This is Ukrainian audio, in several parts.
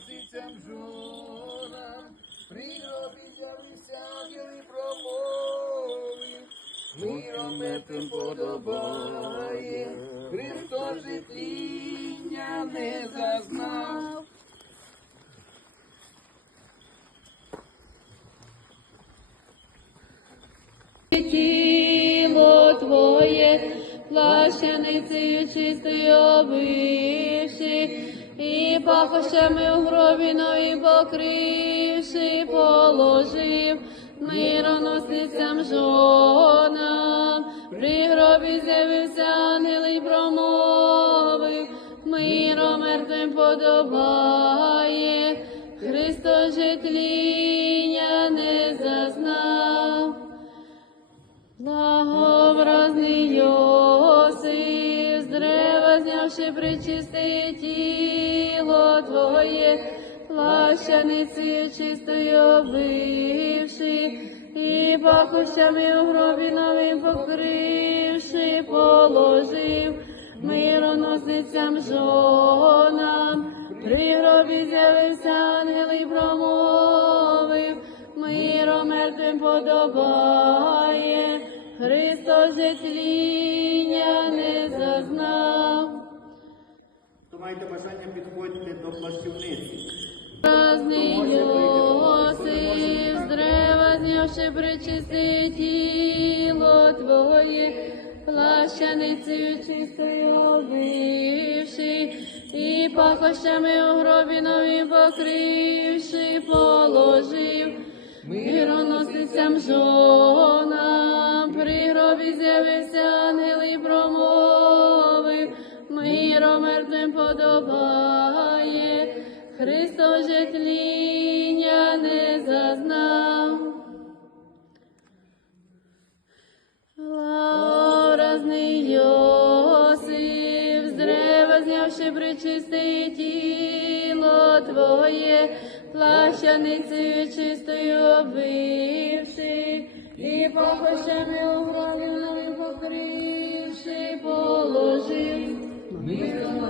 мироносицям жонам, при гробі з'явився промови, миром мертвим подобає, Христос житління не зазнав. тіло Твоє, плащаницею чистою обивши, і пахощами у гробі нові покривши, положив мироносницям жонам, при гробі з'явився ангел і промовив, миром мертвим подобає, Христос же тління не зазнав. Знявши причисте тіло Твоє, плащаницею чистою обивши, і пахощами у гробі новим покривши, положив мироносницям жонам, при гробі з'явився ангел і промовив, миром мертвим подобає, Христос же тління не зазнав. Маєте бажання, підходьте до. Праздний Йосиф, з древа знявши причисти тіло Твоє, плащаницею чистою обивши, і пахощами у гробі нові покривши, положив, мироносицям жонам, при гробі з'явився ангел і промовив, миром мертвим подобає, Христос же тління не зазнав. Лауразний Йосиф, з древа знявши причисте тіло Твоє, плащаницею чистою обвивши, і пахощами у покривши, положив, Reason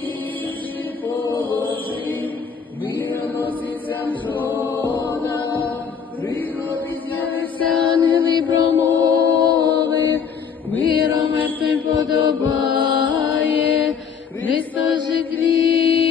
покривши, положив, мироносицям жона, при гробі з'явився ангел і промовив, миром мертвим подобає, Христос же тління